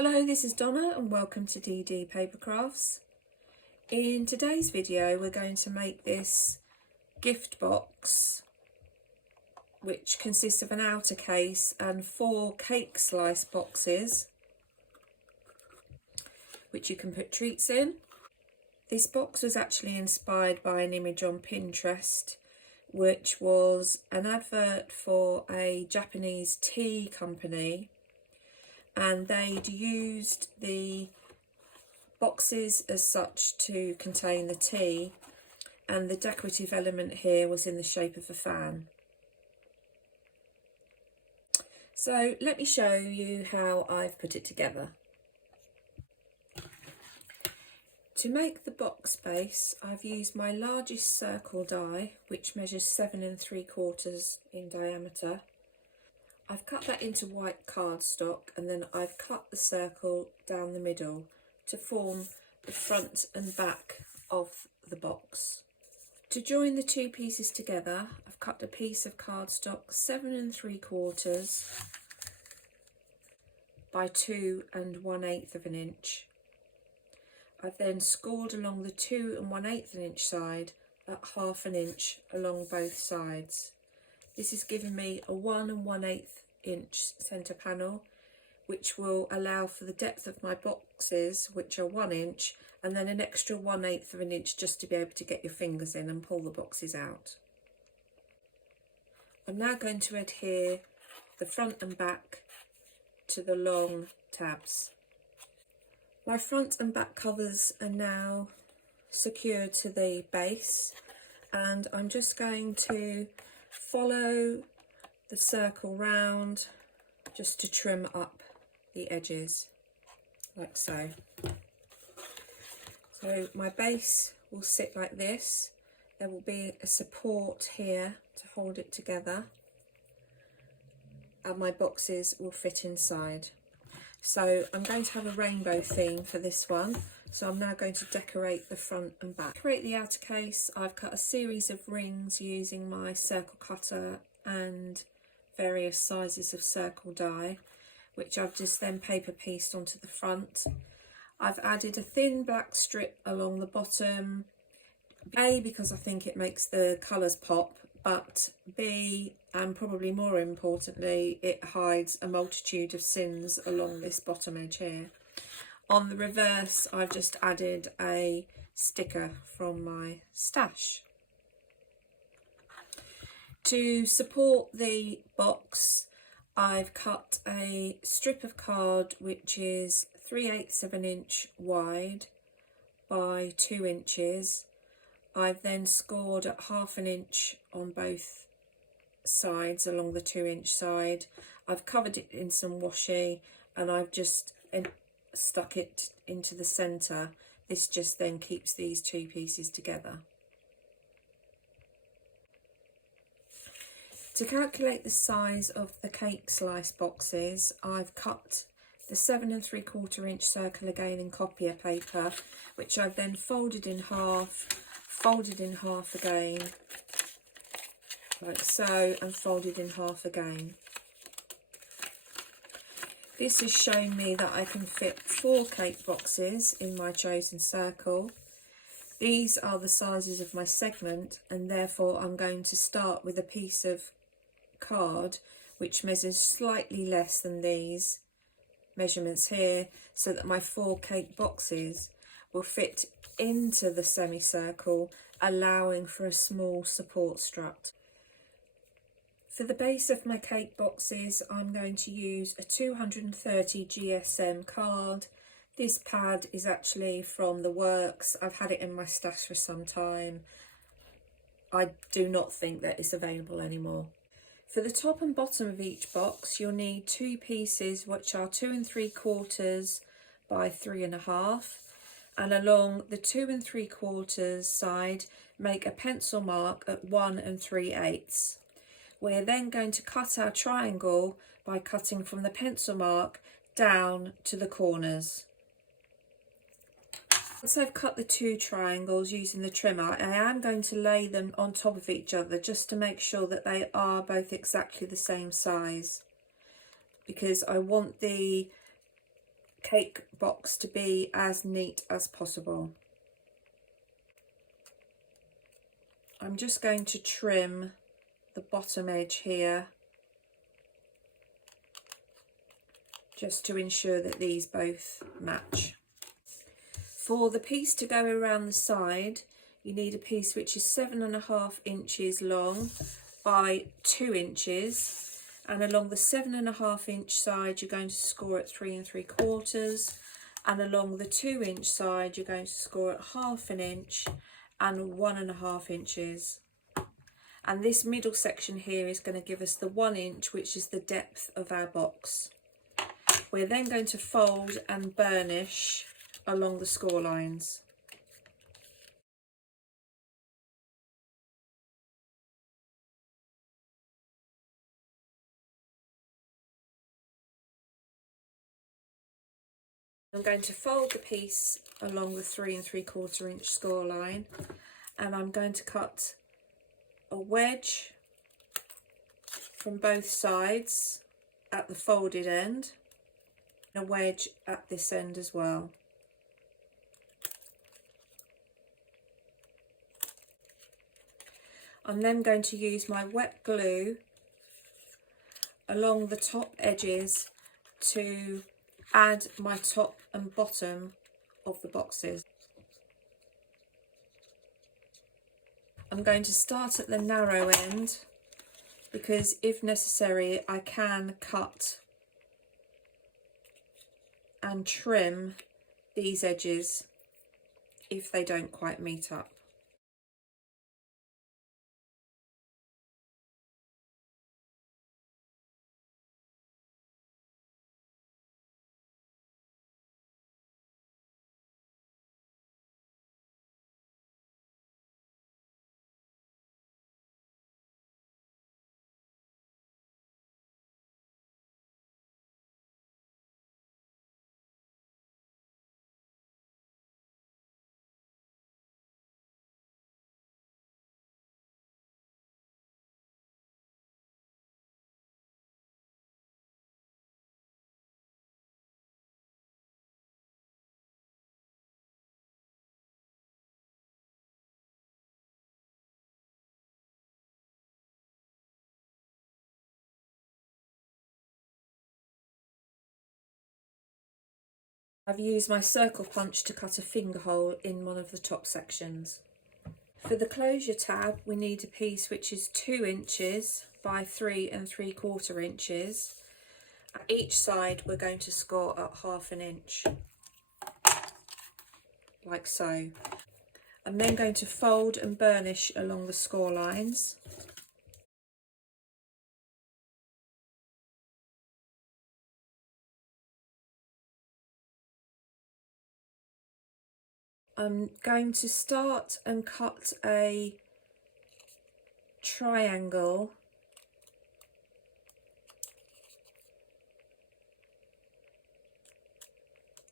Hello, this is Donna and welcome to DD Paper Crafts. In today's video we're going to make this gift box which consists of an outer case and 4 cake slice boxes which you can put treats in. This box was actually inspired by an image on Pinterest which was an advert for a Japanese tea company, and they'd used the boxes as such to contain the tea, and the decorative element here was in the shape of a fan. So let me show you how I've put it together. To make the box base, I've used my largest circle die, which measures 7 3/4 in diameter. I've cut that into white cardstock, and then I've cut the circle down the middle to form the front and back of the box. To join the two pieces together, I've cut a piece of cardstock 7 3/4 by 2 1/8 inch. I've then scored along the 2 1/8 inch side at 1/2 inch along both sides. This has given me a 1 1/8 inch centre panel, which will allow for the depth of my boxes, which are 1 inch, and then an extra 1/8 inch just to be able to get your fingers in and pull the boxes out. I'm now going to adhere the front and back to the long tabs. My front and back covers are now secured to the base, and I'm just going to follow the circle round just to trim up the edges, like so. So my base will sit like this. There will be a support here to hold it together, and my boxes will fit inside. So I'm going to have a rainbow theme for this one. So I'm now going to decorate the front and back. To decorate the outer case, I've cut a series of rings using my circle cutter and various sizes of circle die, which I've just then paper pieced onto the front. I've added a thin black strip along the bottom, A, because I think it makes the colours pop, but B, and probably more importantly, it hides a multitude of sins along this bottom edge here. On the reverse, I've just added a sticker from my stash. To support the box, I've cut a strip of card which is 3/8 of an inch wide by 2 inches. I've then scored at 1/2 inch on both sides along the 2 inch side. I've covered it in some washi, and I've just stuck it into the centre. This just then keeps these two pieces together. To calculate the size of the cake slice boxes, I've cut the 7 3/4 inch circle again in copier paper, which I've then folded in half again, like so, and folded in half again. This has shown me that I can fit 4 cake boxes in my chosen circle. These are the sizes of my segment, and therefore I'm going to start with a piece of card which measures slightly less than these measurements here, so that my 4 cake boxes will fit into the semicircle, allowing for a small support strut. For the base of my cake boxes, I'm going to use a 230 GSM card. This pad is actually from The Works. I've had it in my stash for some time. I do not think that it's available anymore. For the top and bottom of each box, you'll need 2 pieces which are 2 3/4 by 3 1/2, and along the 2 3/4 side, make a pencil mark at 1 3/8. We're then going to cut our triangle by cutting from the pencil mark down to the corners. Once I've cut the 2 triangles using the trimmer, I am going to lay them on top of each other just to make sure that they are both exactly the same size, because I want the cake box to be as neat as possible. I'm just going to trim the bottom edge here just to ensure that these both match. For the piece to go around the side, you need a piece which is 7.5 inches long by 2 inches, and along the 7.5 inch side you're going to score at 3 3/4, and along the 2 inch side you're going to score at 1/2 inch and 1.5 inches. And this middle section here is going to give us the 1 inch, which is the depth of our box. We're then going to fold and burnish along the score lines. I'm going to fold the piece along the 3 3/4 inch score line, and I'm going to cut a wedge from both sides at the folded end, and a wedge at this end as well. I'm then going to use my wet glue along the top edges to add my top and bottom of the boxes. I'm going to start at the narrow end because if necessary I can cut and trim these edges if they don't quite meet up. I've used my circle punch to cut a finger hole in one of the top sections. For the closure tab we need a piece which is 2 inches by 3 3/4 inches. At each side we're going to score at 1/2 inch, like so. I'm then going to fold and burnish along the score lines. I'm going to start and cut a triangle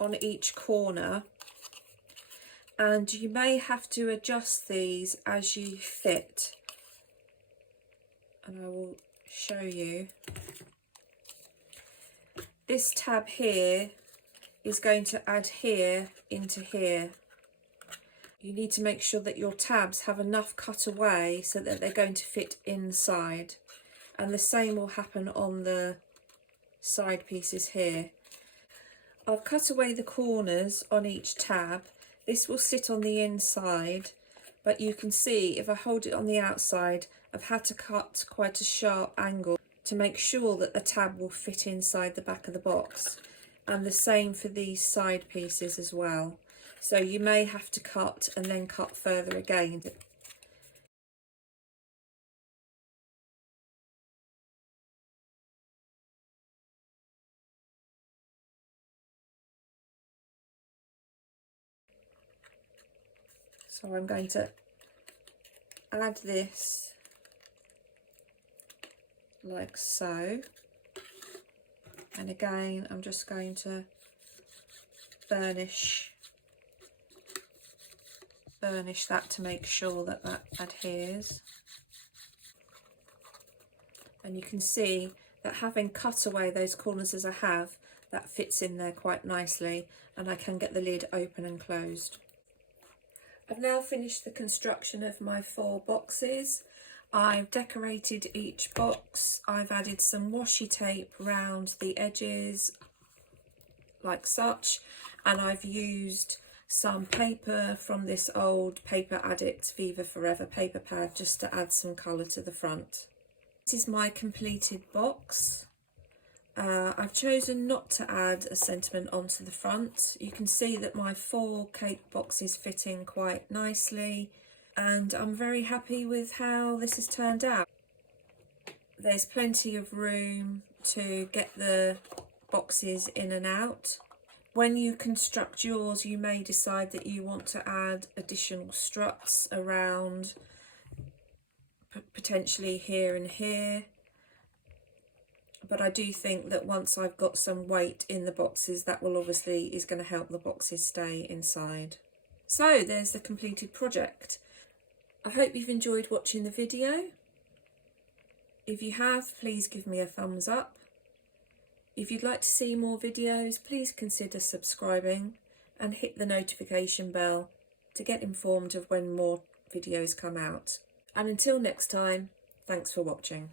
on each corner, and you may have to adjust these as you fit, and I will show you. This tab here is going to adhere into here. You need to make sure that your tabs have enough cut away so that they're going to fit inside, and the same will happen on the side pieces here. I've cut away the corners on each tab. This will sit on the inside, but you can see if I hold it on the outside I've had to cut quite a sharp angle to make sure that the tab will fit inside the back of the box, and the same for these side pieces as well. So you may have to cut and then cut further again. So I'm going to add this like so, and again I'm just going to burnish that to make sure that that adheres. And you can see that having cut away those corners as I have, that fits in there quite nicely, and I can get the lid open and closed. I've now finished the construction of my 4 boxes. I've decorated each box. I've added some washi tape around the edges like such, and I've used some paper from this old Paper Addict Viva Forever paper pad just to add some colour to the front. This is my completed box. I've chosen not to add a sentiment onto the front. You can see that my 4 cake boxes fit in quite nicely, and I'm very happy with how this has turned out. There's plenty of room to get the boxes in and out. When you construct yours, you may decide that you want to add additional struts around, potentially here and here. But I do think that once I've got some weight in the boxes, that will obviously is going to help the boxes stay inside. So there's the completed project. I hope you've enjoyed watching the video. If you have, please give me a thumbs up. If you'd like to see more videos, please consider subscribing and hit the notification bell to get informed of when more videos come out. And until next time, thanks for watching.